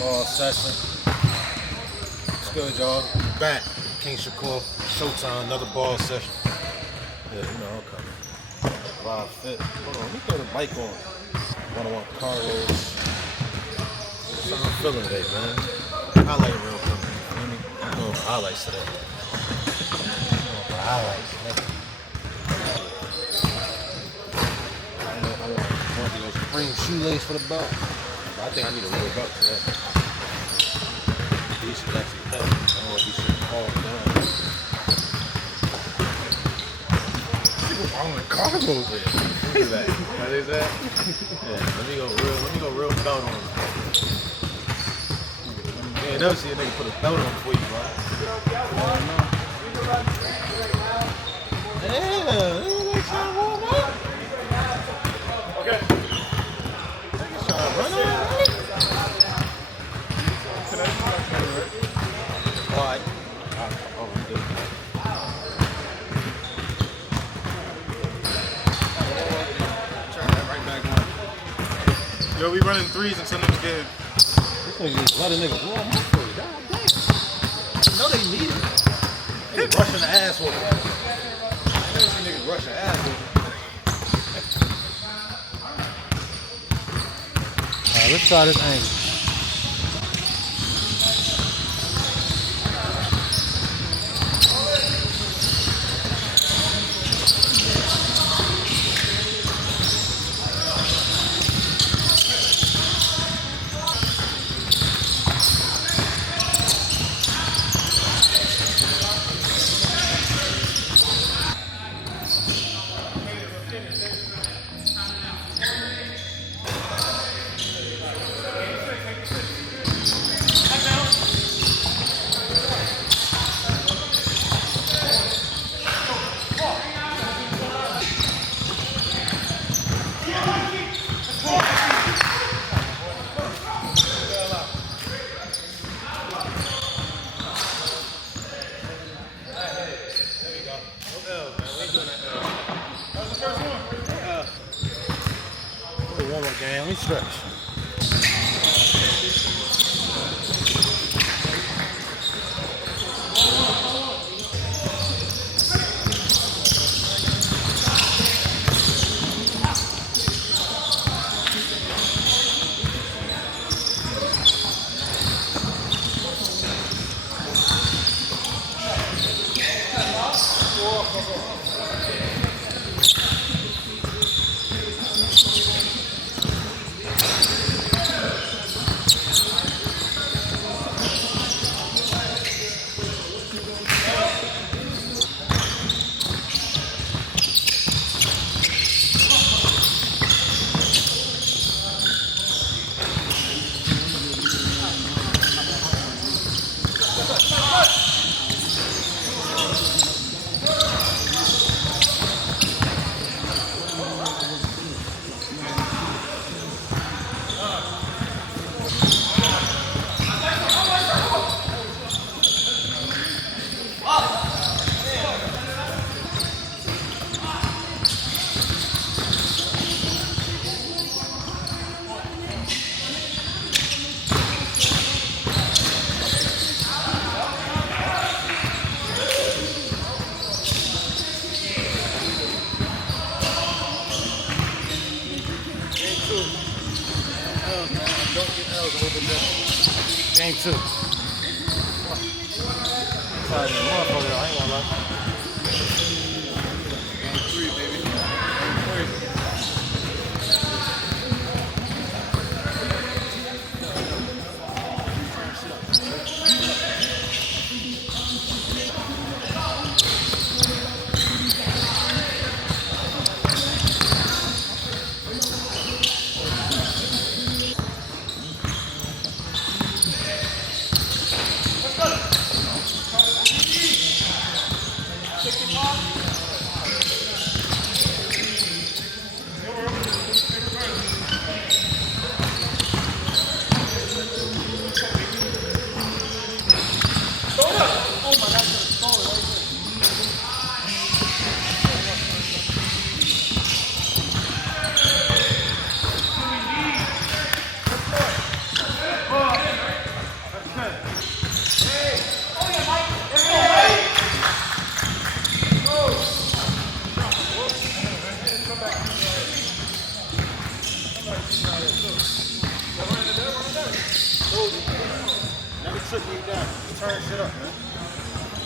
Ball session. It's good, y'all. Back. King Shakur. Showtime. Another ball session. Yeah, you know, I'm coming. Live fit. Hold on, let me throw the mic on. 101 Carlos. That's how I'm feeling today, man. Highlight real coming. You feel me? I'm going for highlights today. I'm going for highlights, nigga. I want those spring shoelace for the belt. But I think I need a real belt today. These should actually help. I don't want these shit fall down. I'm in cargo. Yeah, do that. What is that? Yeah, let me go real belt on. Yeah, never see a nigga put a belt on for you, bro. Yeah, they trying to warm up. Okay. Niggas trying to run out. Alright. Oh, I'm good. Turn that right back on. Yo, we running threes until niggas get. This nigga just let a nigga warm up for you. God damn. I know they need it. Niggas rushing the ass whooping. I never seen niggas rush the ass whooping. Alright, let's try this angle. Warm up game. Let me stretch. Game 2. Sorry, motherfucker, I ain't gonna lie. Game 3, baby. Game 3. Let's go. shit me down. Turn shit up, man.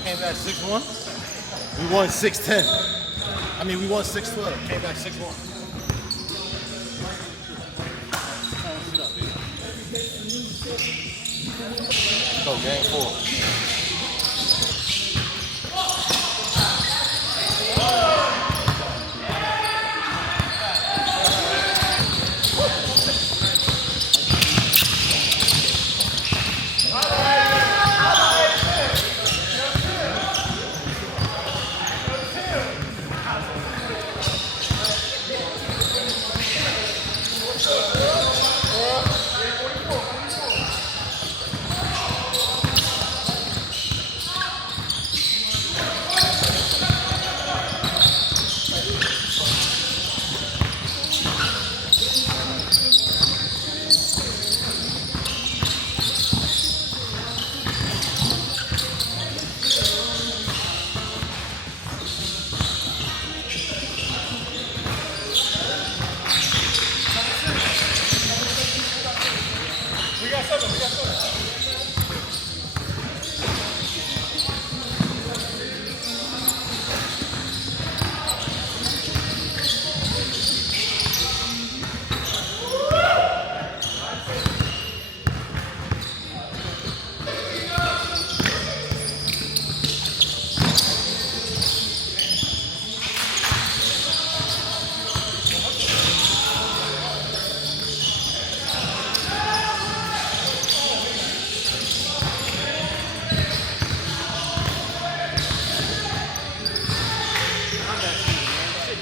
Came back 6-1. We won 6-10. I mean, we won 6-12. Came back 6-1. Turn shit up, baby. Let's go, game 4.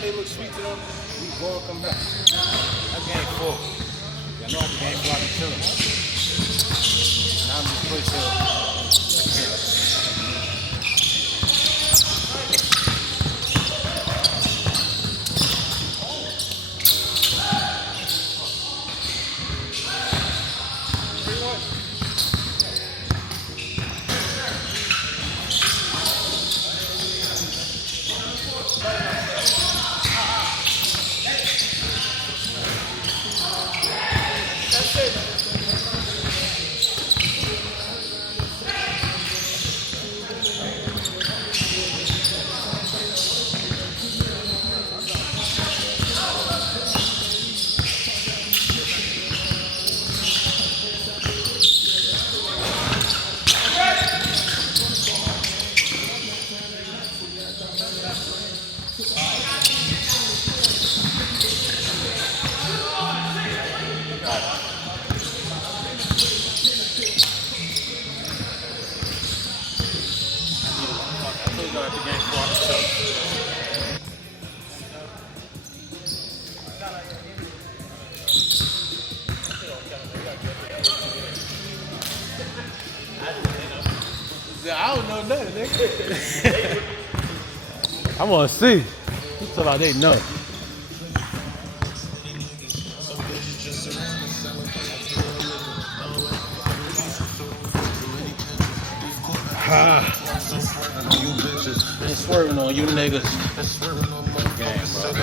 They look sweet to them. We go and come back. That's game 4. I know after game 4 I be chilling. Now I'm just play chill. I don't know nothing, nigga. I want to see. You talking about they know. Ain't swerving on you niggas. Game, bro.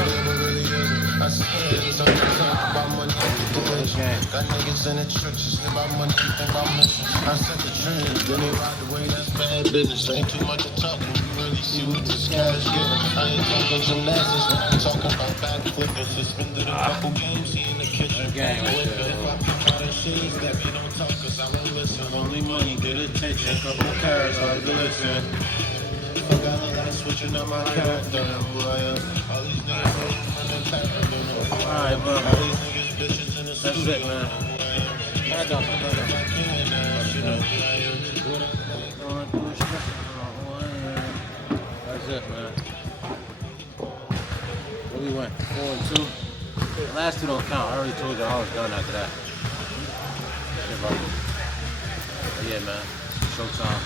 Got niggas in the churches, live about money, think about mission. I set the trend, then they ride the way, that's bad business. Ain't too much of talking, you really see what this cash giving. I ain't talking gymnastics, I'm talking about backflipping. Suspended a couple games, he in the kitchen. Game, if I pick out the shoes, that me don't talk, cause I won't listen. Only money, get attention, couple carrots, hard to listen. I got a lot switching up my character, who I am. All these niggas on the pack, I don't know. Alright, bro. All these niggas bitches in the That's it, man. I got That's it, man. Where we went? 4-2. The last two don't count. I already told you I was done after that. But yeah, man. Showtime.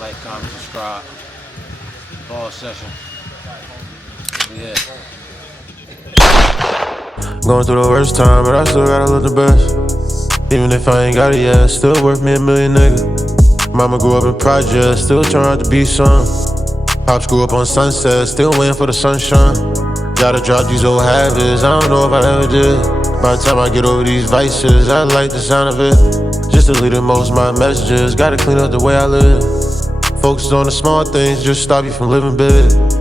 Like, comment, subscribe. Ball session. But yeah. Going through the worst time, but I still gotta look the best. Even if I ain't got it yet, still worth me $1 million, nigga. Mama grew up in projects, still turned out to be some. Pops grew up on Sunset, still waiting for the sunshine. Gotta drop these old habits, I don't know if I ever did. By the time I get over these vices, I like the sound of it. Just deleted most of my messages, gotta clean up the way I live. Focus on the small things, just stop you from living big.